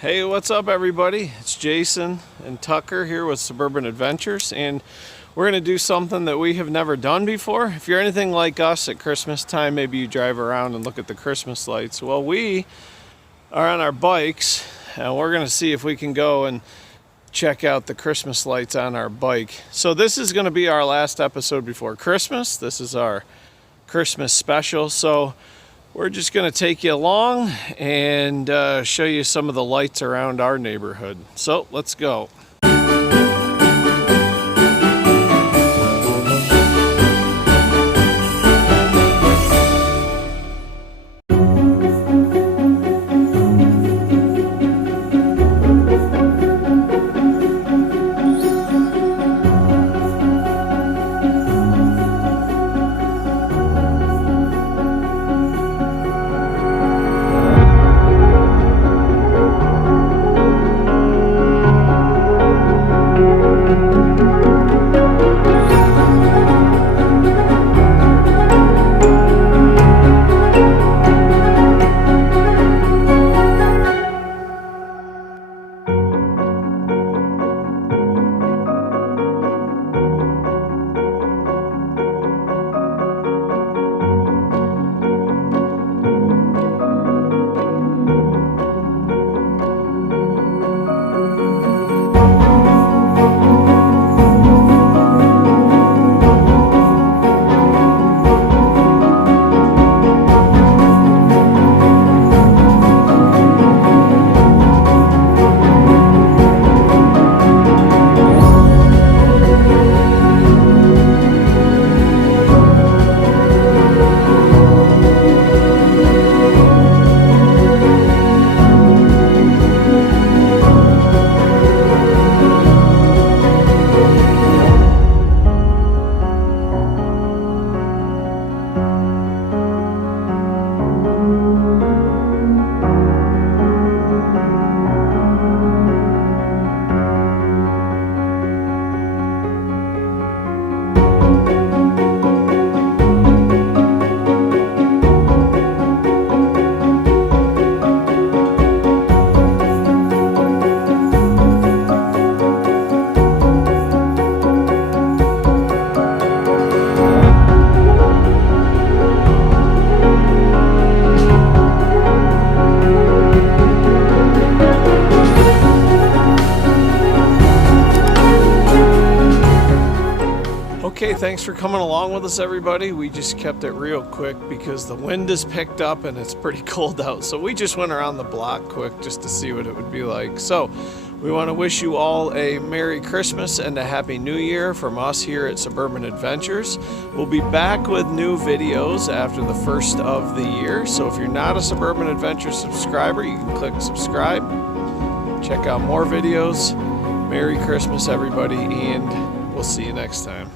Hey, what's up everybody? It's Jason and Tucker here with Suburban Adventures, and we're going to do something that we have never done before. If you're anything like us at Christmas time, maybe you drive around and look at the Christmas lights. Well, we are on our bikes and we're going to see if we can go and check out the Christmas lights on our bike. So this is going to be our last episode before Christmas. This is our Christmas special. So we're just going to take you along and show you some of the lights around our neighborhood. So let's go. Okay, thanks for coming along with us everybody. We just kept it real quick because the wind has picked up and it's pretty cold out. So we just went around the block quick just to see what it would be like. So we want to wish you all a Merry Christmas and a Happy New Year from us here at Suburban Adventures. We'll be back with new videos after the first of the year. So if you're not a Suburban Adventures subscriber, you can click subscribe. Check out more videos. Merry Christmas everybody, and we'll see you next time.